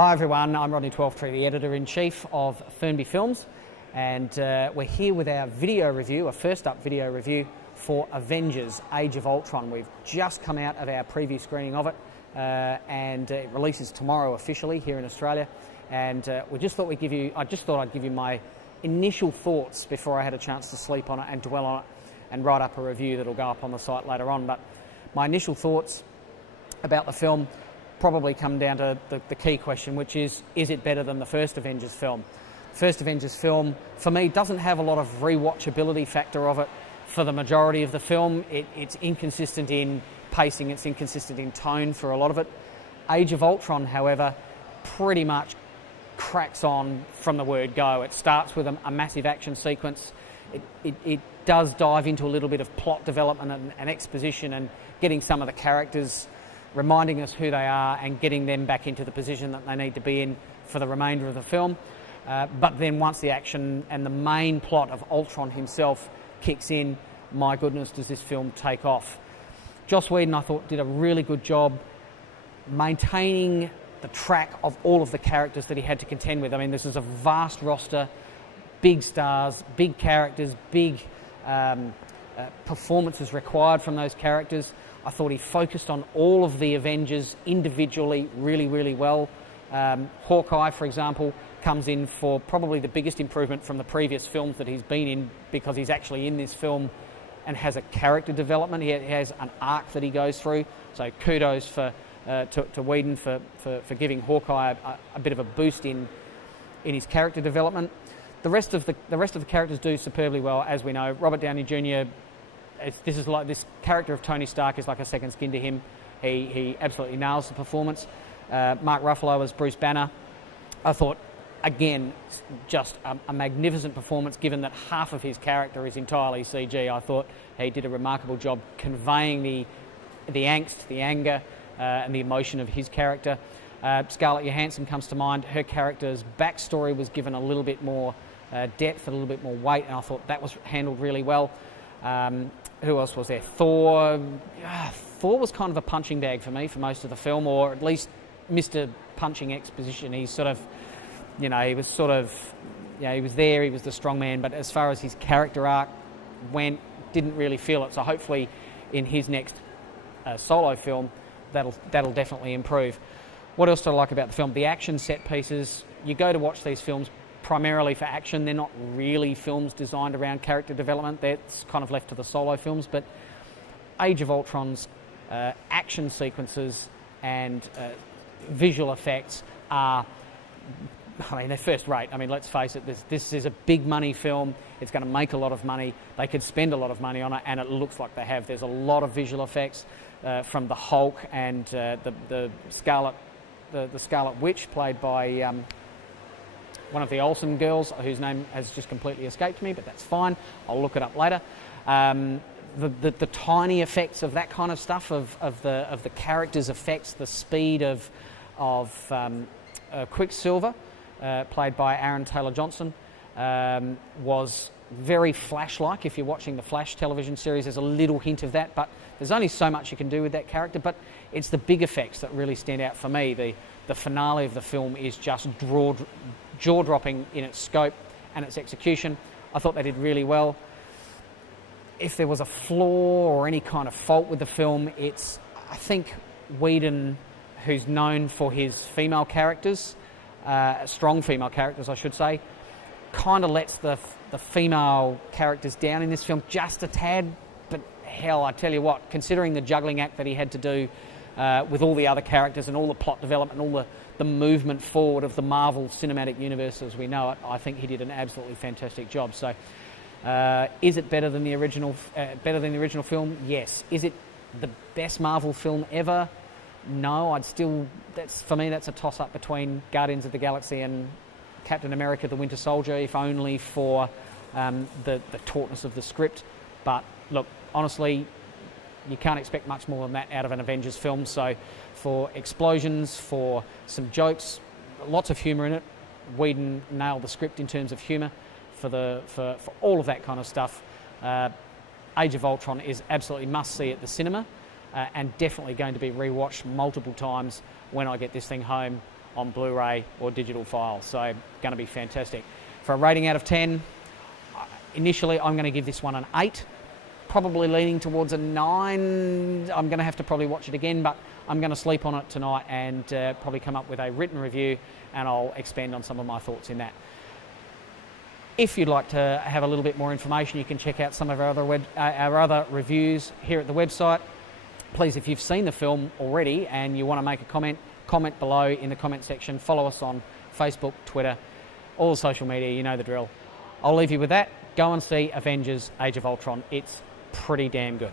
Hi everyone, I'm Rodney Twelfthtree, the Editor-in-Chief of Fernby FIlms, and we're here with our video review, a first up video review for Avengers Age of Ultron. We've just come out of our preview screening of it, and it releases tomorrow officially here in Australia, and I just thought I'd give you my initial thoughts before I had a chance to sleep on it and dwell on it and write up a review that'll go up on the site later on. But my initial thoughts about the film probably come down to the key question, which is it better than the first Avengers film? First Avengers film, for me, doesn't have a lot of rewatchability factor of it for the majority of the film. It's inconsistent in pacing, it's inconsistent in tone for a lot of it. Age of Ultron, however, pretty much cracks on from the word go. It starts with a massive action sequence. It does dive into a little bit of plot development and exposition and getting some of the characters, reminding us who they are and getting them back into the position that they need to be in for the remainder of the film. But then once the action and the main plot of Ultron himself kicks in, my goodness, does this film take off. Joss Whedon, I thought, did a really good job maintaining the track of all of the characters that he had to contend with. I mean, this is a vast roster, big stars, big characters, big performances required from those characters. I thought he focused on all of the Avengers individually really, really well. Hawkeye, for example, comes in for probably the biggest improvement from the previous films that he's been in, because he's actually in this film and has a character development. He has an arc that he goes through. So kudos to Whedon for giving Hawkeye a bit of a boost in his character development. The rest of the characters do superbly well, as we know. Robert Downey Jr. This character of Tony Stark is like a second skin to him. He absolutely nails the performance. Mark Ruffalo as Bruce Banner, I thought, again, just a magnificent performance, given that half of his character is entirely CG. I thought he did a remarkable job conveying the angst, the anger, and the emotion of his character. Scarlett Johansson comes to mind. Her character's backstory was given a little bit more depth, a little bit more weight, and I thought that was handled really well. Who else was there? Thor. Thor was kind of a punching bag for me for most of the film, or at least Mr. Punching Exposition. He was there, he was the strong man, but as far as his character arc went, didn't really feel it. So hopefully in his next solo film, that'll definitely improve. What else do I like about the film? The action set pieces. You go to watch these films primarily for action. They're not really films designed around character development. That's kind of left to the solo films. But Age of Ultron's action sequences and visual effects are, they're first rate. I mean, let's face it, this is a big money film. It's going to make a lot of money. They could spend a lot of money on it, and it looks like they have. There's a lot of visual effects from the Hulk and the Scarlet Witch, played by one of the Olsen girls, whose name has just completely escaped me, but that's fine. I'll look it up later. The tiny effects of that kind of stuff, of the characters' effects, the speed of Quicksilver, played by Aaron Taylor-Johnson, was very Flash-like. If you're watching the Flash television series, there's a little hint of that, but there's only so much you can do with that character. But it's the big effects that really stand out for me. The finale of the film is just jaw-dropping in its scope and its execution. I thought they did really well. If there was a flaw or any kind of fault with the film, I think Whedon, who's known for his female characters, strong female characters I should say, kind of lets the female characters down in this film just a tad. But hell, I tell you what, considering the juggling act that he had to do with all the other characters and all the plot development and all the movement forward of the Marvel Cinematic Universe as we know it, I think he did an absolutely fantastic job. So, is it better than the original film? Yes. Is it the best Marvel film ever? No. For me, that's a toss-up between Guardians of the Galaxy and Captain America: The Winter Soldier, if only for the tautness of the script. But look, honestly, you can't expect much more than that out of an Avengers film. So for explosions, for some jokes, lots of humour in it. Whedon nailed the script in terms of humour. For all of that kind of stuff, Age of Ultron is absolutely must-see at the cinema, and definitely going to be rewatched multiple times when I get this thing home on Blu-ray or digital file. So going to be fantastic. For a rating out of 10, initially I'm going to give this one an 8, probably leaning towards a 9. I'm going to have to probably watch it again, but I'm going to sleep on it tonight and probably come up with a written review, and I'll expand on some of my thoughts in that. If you'd like to have a little bit more information, you can check out some of our other reviews here at the website. Please, if you've seen the film already and you want to make a comment below in the comment section. Follow us on Facebook, Twitter, all the social media, you know the drill. I'll leave you with that. Go and see Avengers Age of Ultron. It's pretty damn good.